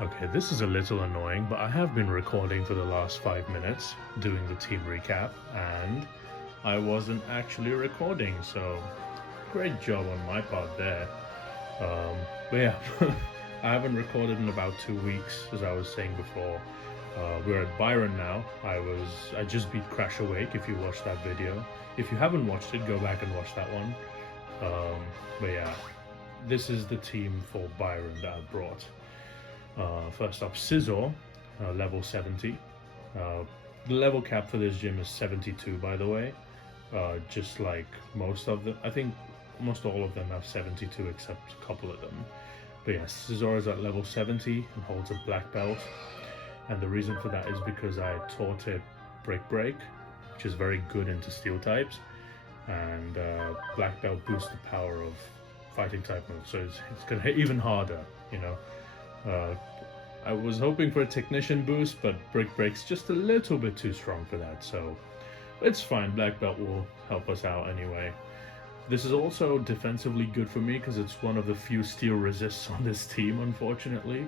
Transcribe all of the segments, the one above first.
Okay, this is a little annoying, but I have been recording for the last 5 minutes doing the team recap, and I wasn't actually recording, so great job on my part there. But yeah, I haven't recorded in about 2 weeks, as I was saying before. We're at Byron now. I just beat Crash Awake. If you watched that video, if you haven't watched it, go back and watch that one. But yeah, this is the team for Byron that I brought. First up, Scizor, level 70. The level cap for this gym is 72, by the way. Just like most of them, I think almost all of them have 72 except a couple of them. But yeah, Scizor is at level 70 and holds a black belt. And the reason for that is because I taught it Brick Break, which is very good into steel types. And black belt boosts the power of fighting type moves, so it's gonna hit even harder, you know. I was hoping for a technician boost, but Brick Break's just a little bit too strong for that, so it's fine. Black Belt will help us out anyway. This is also defensively good for me because it's one of the few steel resists on this team, unfortunately.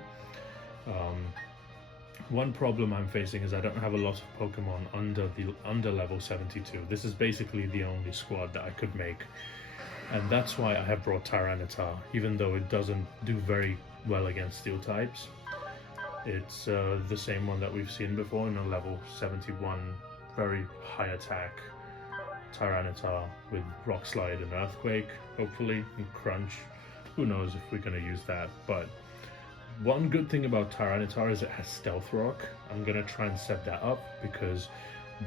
One problem I'm facing is I don't have a lot of Pokemon under level 72. This is basically the only squad that I could make, and that's why I have brought Tyranitar, even though it doesn't do very well against steel types. It's the same one that we've seen before in a level 71, very high attack Tyranitar with Rock Slide and Earthquake, hopefully, and Crunch. Who knows if we're going to use that, but one good thing about Tyranitar is it has Stealth Rock. I'm going to try and set that up because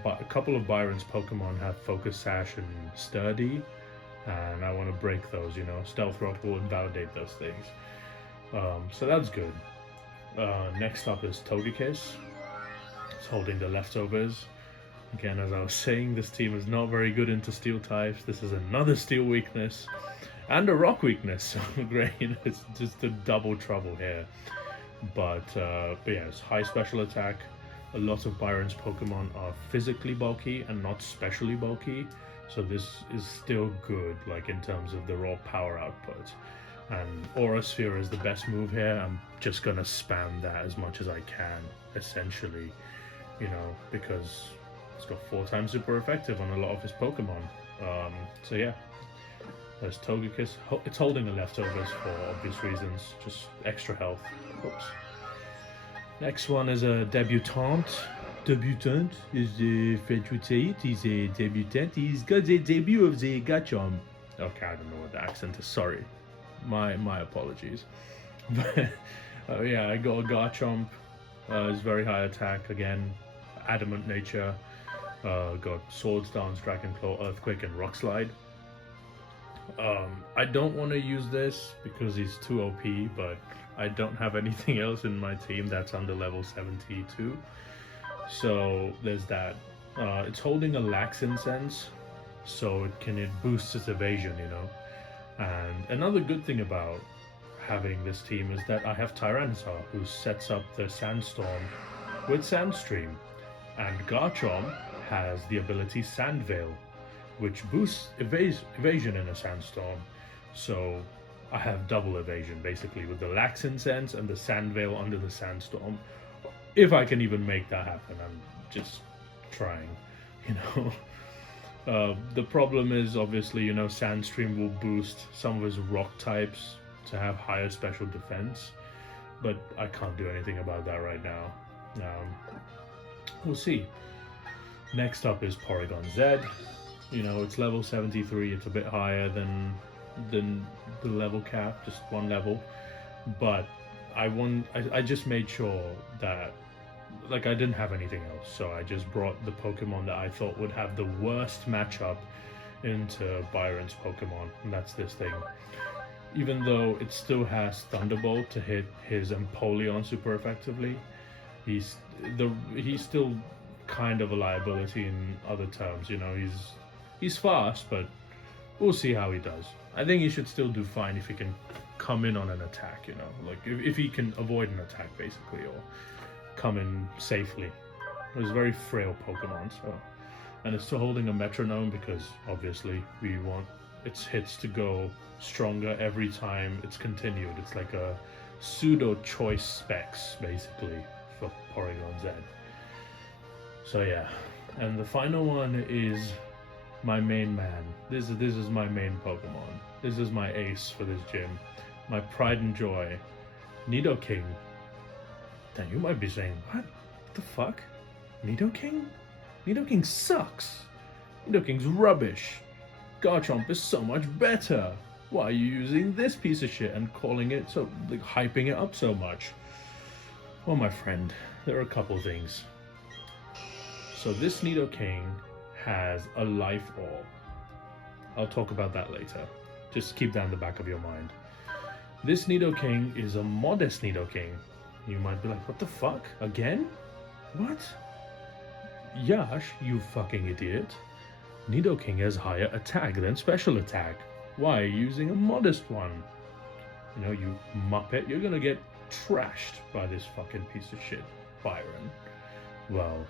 a couple of Byron's Pokemon have Focus Sash and Sturdy, and I want to break those, you know. Stealth Rock will invalidate those things. So that's good. Next up is Togekiss. It's holding the leftovers. Again, as I was saying, this team is not very good into steel types. This is another steel weakness and a rock weakness. So great, it's just a double trouble here. But yeah, it's high special attack. A lot of Byron's Pokemon are physically bulky and not specially bulky. So this is still good, like in terms of the raw power output. And Aura Sphere is the best move here. I'm just gonna spam that as much as I can, essentially, you know, because it's got 4 times super effective on a lot of his Pokemon. So yeah, there's Togekiss. It's holding the leftovers for obvious reasons, just extra health. Oops. Next one is a Debutante. Debutant is the French would say it. He's a debutant. He's got the debut of the Garchomp. Okay, I don't know what the accent is. Sorry, my apologies. But yeah, I got a Garchomp. It's very high attack again, adamant nature. Got Swords Dance, Dragon Claw, Earthquake, and Rock Slide. I don't want to use this because he's too OP, but I don't have anything else in my team that's under level 72. So there's that. It's holding a Lax Incense, so it boosts its evasion, you know. And another good thing about having this team is that I have Tyranitar, who sets up the Sandstorm with Sandstream, and Garchomp has the ability Sand Veil, which boosts evasion in a Sandstorm. So I have double evasion basically with the Lax Incense and the Sand Veil under the Sandstorm. If I can even make that happen, I'm just trying, you know. The problem is obviously, you know, Sandstream will boost some of his rock types to have higher special defense, but I can't do anything about that right now. We'll see. Next up is Porygon Z. You know, it's level 73. It's a bit higher than the level cap, just one level. But I just made sure that, like, I didn't have anything else, so I just brought the Pokemon that I thought would have the worst matchup into Byron's Pokemon, and that's this thing. Even though it still has Thunderbolt to hit his Empoleon super effectively, he's still kind of a liability in other terms. You know, he's fast, but we'll see how he does. I think he should still do fine if he can come in on an attack, you know, like if he can avoid an attack basically, or come in safely. It's a very frail Pokemon, so, and it's still holding a metronome because obviously we want its hits to go stronger every time it's continued. It's like a pseudo choice specs basically for Porygon Z. So yeah, and the final one is my main man. This is my main Pokemon. This is my ace for this gym. My pride and joy, Nidoking. Now you might be saying, what the fuck? Nidoking? Nidoking sucks. Nidoking's rubbish. Garchomp is so much better. Why are you using this piece of shit and calling it so, like, hyping it up so much? Well, my friend, there are a couple things. So this Nidoking has a life orb. I'll talk about that later. Just keep that in the back of your mind. This Nidoking is a modest Nidoking. You might be like, what the fuck? Again? What? Yash, you fucking idiot. Nidoking has higher attack than special attack. Why are you using a modest one? You know, you muppet, you're gonna get trashed by this fucking piece of shit, Byron. Well,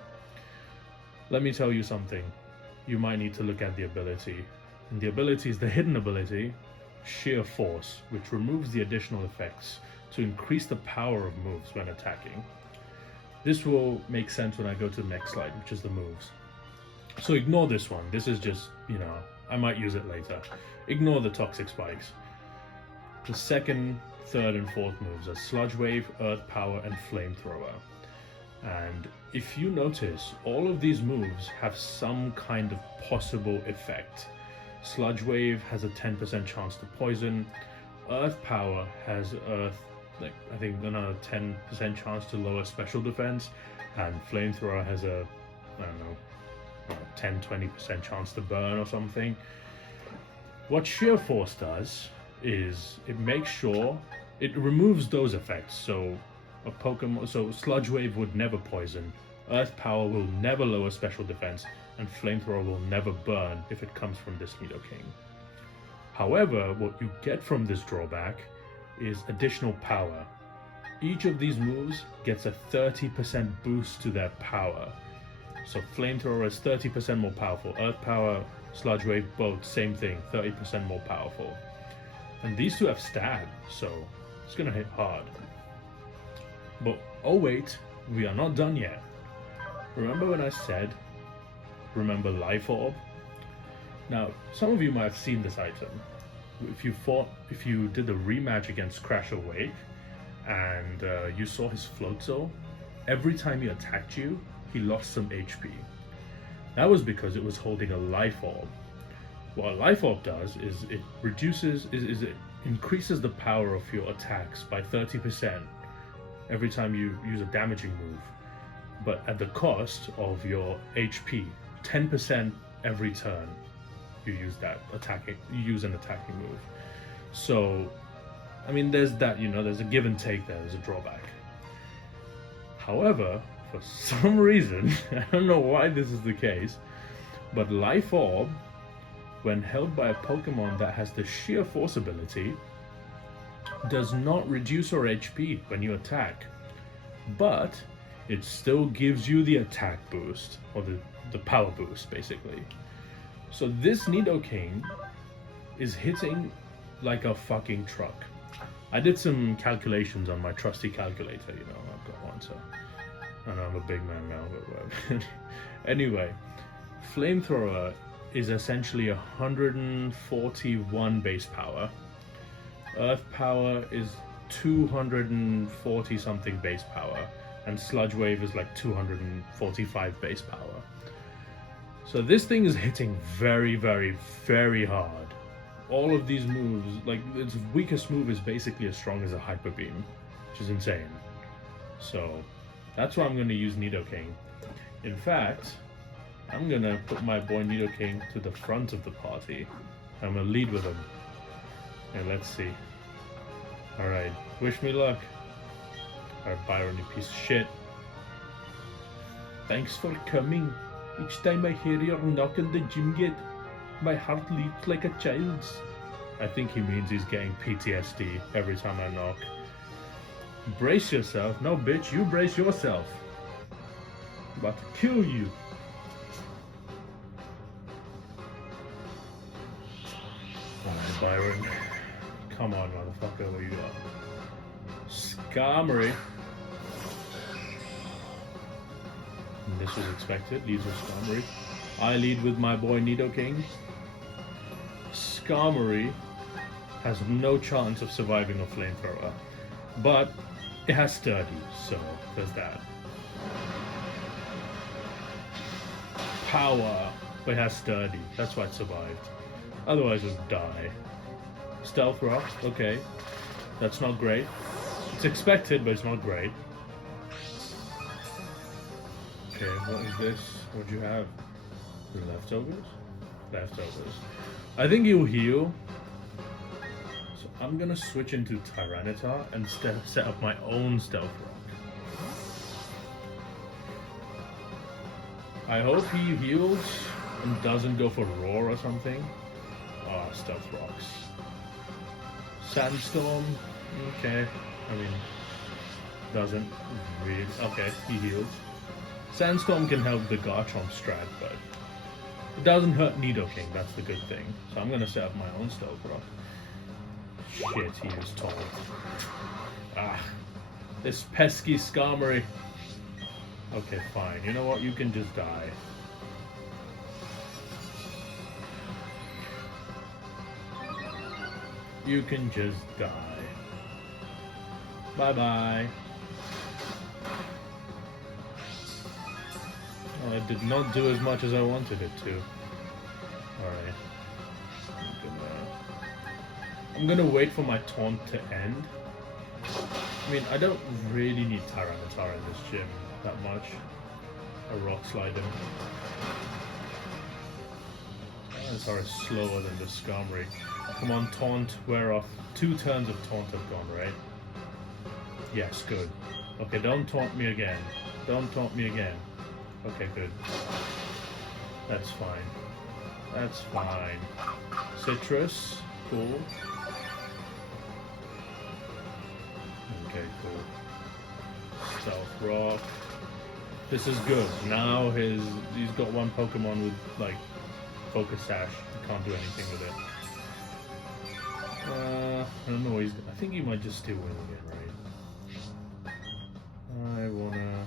let me tell you something. You might need to look at the ability. And the ability is the hidden ability, Sheer Force, which removes the additional effects to increase the power of moves when attacking. This will make sense when I go to the next slide, which is the moves. So ignore this one. This is just, you know, I might use it later. Ignore the toxic spikes. The second, third, and fourth moves are Sludge Wave, Earth Power, and Flamethrower. And if you notice, all of these moves have some kind of possible effect. Sludge Wave has a 10% chance to poison. Earth Power has I think another 10% chance to lower special defense, and Flamethrower has a, I don't know, 10-20% chance to burn or something. What Sheer Force does is it makes sure it removes those effects. So a Pokemon, so Sludge Wave would never poison, Earth Power will never lower special defense, and Flamethrower will never burn if it comes from this Nidoking. However, what you get from this drawback is additional power. Each of these moves gets a 30% boost to their power. So Flamethrower is 30% more powerful. Earth Power, Sludge Wave, both same thing, 30% more powerful. And these two have stab, so it's gonna hit hard. But oh wait, we are not done yet. Remember when I said, remember Life Orb? Now, some of you might have seen this item. If you did a rematch against Crash or Wake, and you saw his Floatzel, every time he attacked you, he lost some HP. That was because it was holding a Life Orb. What a Life Orb does is it it increases the power of your attacks by 30% every time you use a damaging move, but at the cost of your HP, 10% every turn. You use an attacking move. So, I mean, there's that, you know, there's a give and take there, there's a drawback. However, for some reason, I don't know why this is the case, but Life Orb, when held by a Pokemon that has the Sheer Force ability, does not reduce your HP when you attack, but it still gives you the attack boost, or the power boost, basically. So this Nidoking is hitting like a fucking truck. I did some calculations on my trusty calculator, you know, I've got one, so I know I'm a big man now, but anyway, Flamethrower is essentially 141 base power. Earth Power is 240 something base power, and Sludge Wave is like 245 base power. So this thing is hitting very, very, very hard. All of these moves, like its weakest move is basically as strong as a Hyper Beam, which is insane. So that's why I'm going to use Nidoking. In fact, I'm going to put my boy Nidoking to the front of the party. I'm going to lead with him. And let's see. Alright, wish me luck. Alright, Byron, you piece of shit. Thanks for coming. Each time I hear your knock on the gym gate, my heart leaps like a child's. I think he means he's getting PTSD every time I knock. Brace yourself. No, bitch, you brace yourself. I'm about to kill you. Alright, Byron. Come on, motherfucker, where you are. Skarmory. And this was expected. Leads with Skarmory. I lead with my boy Nidoking. Skarmory has no chance of surviving a flamethrower, but it has sturdy, so there's that. Power, but it has sturdy. That's why it survived. Otherwise, it would die. Stealth Rock, okay. That's not great. It's expected, but it's not great. Okay, what is this? What'd you have? Leftovers? Leftovers. I think he'll heal. So I'm gonna switch into Tyranitar and set up my own Stealth Rock. I hope he heals and doesn't go for Roar or something. Ah, Stealth Rocks. Sandstorm, okay. I mean, doesn't really. Okay, he heals. Sandstorm can help the Garchomp strat, but it doesn't hurt Nidoking, that's the good thing. So I'm gonna set up my own Stealth Rock. Shit, he was tall. Ah, this pesky Skarmory. Okay, fine. You know what? You can just die. You can just die. Bye-bye. Oh, it did not do as much as I wanted it to. Alright. I'm gonna wait for my taunt to end. I mean, I don't really need Tyranitar in this gym that much. A Rock Slide him. Tyranitar is slower than the Skarmory. Come on, taunt, wear off. 2 turns of taunt have gone, right? Yes, good. Okay, don't taunt me again. Don't taunt me again. Okay, good. That's fine. That's fine. Citrus, cool. Okay, cool. Stealth Rock. This is good. Now he's got one Pokemon with like Focus Sash. He can't do anything with it. I don't know. I think he might just Steel Wing again, right? I wanna.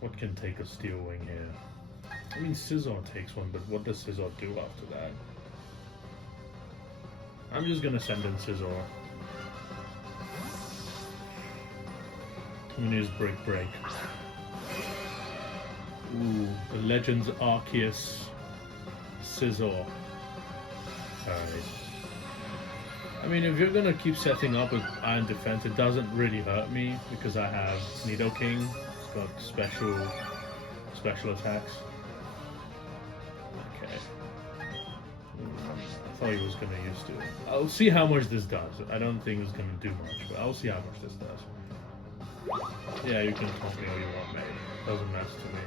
What can take a Steel Wing here? I mean, Scizor takes one, but what does Scizor do after that? I'm just gonna send in Scizor. I'm gonna use Break. Ooh, the Legends Arceus Scizor. Alright. I mean, if you're gonna keep setting up with Iron Defense, it doesn't really hurt me because I have Nidoking. It's got special attacks. Okay. I thought he was gonna use to. I'll see how much this does. I don't think it's gonna do much, but I'll see how much this does. Yeah, you can taunt me all you want, mate. Doesn't matter to me.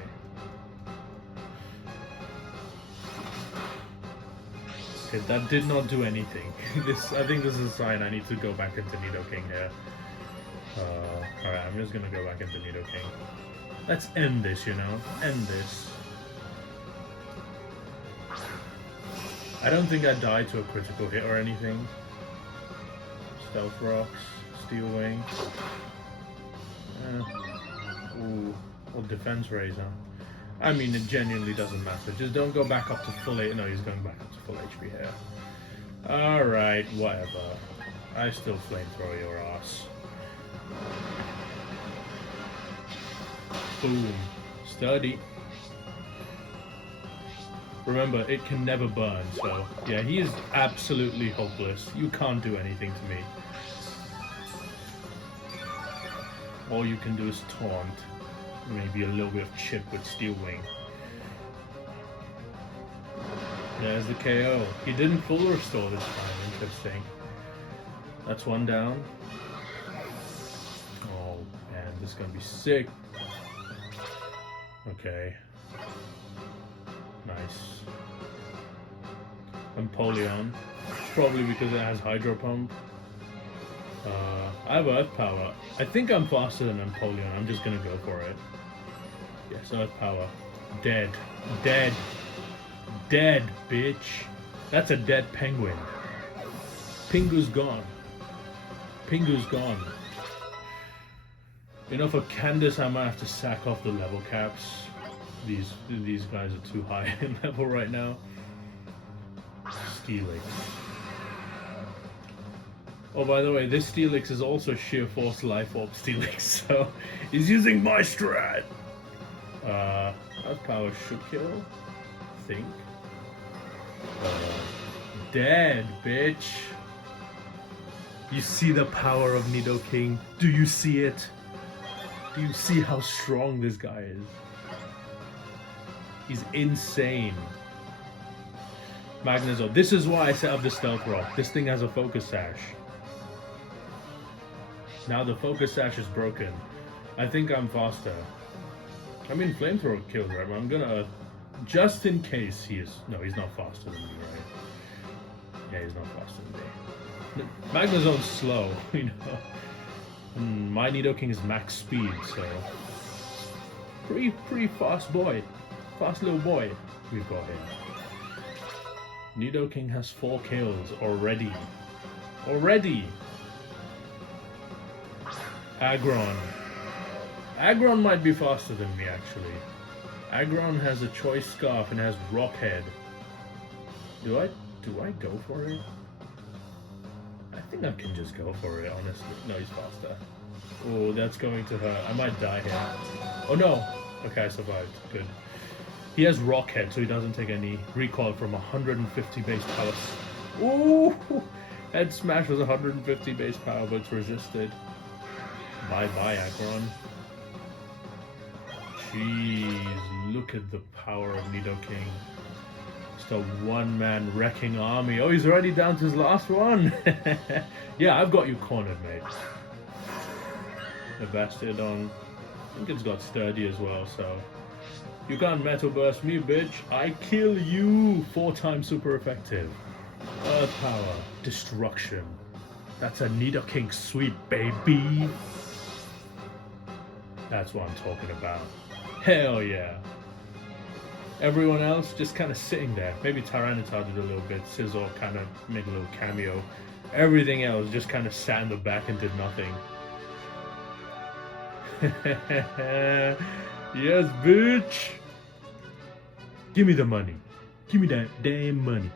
Okay, that did not do anything. I think this is a sign I need to go back into Nidoking here. Alright, I'm just gonna go back into Nidoking. Let's end this, you know? End this. I don't think I died to a critical hit or anything. Stealth Rocks, Steel Wing. Ooh, or Defense Razor. I mean, it genuinely doesn't matter. Just don't go back up to full 8. No, he's going back up to full HP here. Alright, whatever. I still flamethrow your ass. Boom. Sturdy. Remember, it can never burn, so... Yeah, he is absolutely hopeless. You can't do anything to me. All you can do is taunt. Maybe a little bit of chip with Steel Wing. There's the KO. He didn't full restore this time. Interesting. That's one down. Oh man, this is gonna be sick. Okay. Nice. Empoleon. Probably because it has Hydro Pump. I have Earth Power. I think I'm faster than Empoleon. I'm just gonna go for it. Yes, Earth Power. Dead. Dead. Dead, bitch. That's a dead penguin. Pingu's gone. Pingu's gone. You know, for Candace, I might have to sack off the level caps. These guys are too high in level right now. Steelix. Oh, by the way, this Steelix is also Sheer Force Life Orb Steelix, so he's using my strat. That power should kill, I think. Dead, bitch. You see the power of Nidoking? Do you see it? Do you see how strong this guy is? He's insane. Magnezone. This is why I set up the Stealth Rock. This thing has a Focus Sash. Now the Focus Sash is broken. I think I'm faster. I mean, Flamethrower kills, right? But I'm gonna... Just in case he is... No, he's not faster than me, right? Yeah, he's not faster than me. Magnezone's slow, you know. My Nidoking is max speed, so... Pretty fast boy. Fast little boy we've got here. Nidoking has 4 kills already. Already! Aggron. Aggron might be faster than me, actually. Aggron has a Choice Scarf and has Rock Head. Do I go for it? I think I can just go for it, honestly. No, he's faster. Oh, that's going to hurt. I might die here. Oh no! Okay, I survived. Good. He has Rock Head, so he doesn't take any recoil from 150 base power. Ooh! Head Smash was 150 base power, but it's resisted. Bye-bye, Aggron. Jeez, look at the power of Nidoking. Just a one-man wrecking army. Oh, he's already down to his last one. Yeah, I've got you cornered, mate. The Bastiodon. I think it's got Sturdy as well, so... You can't Metal Burst me, bitch. I kill you. 4 times super effective. Earth Power. Destruction. That's a Nidoking sweep, baby. That's what I'm talking about. Hell yeah. Everyone else just kind of sitting there. Maybe Tyranitar did a little bit. Scizor kind of made a little cameo. Everything else just kind of sat in the back and did nothing. Yes, bitch. Give me the money. Give me that damn money.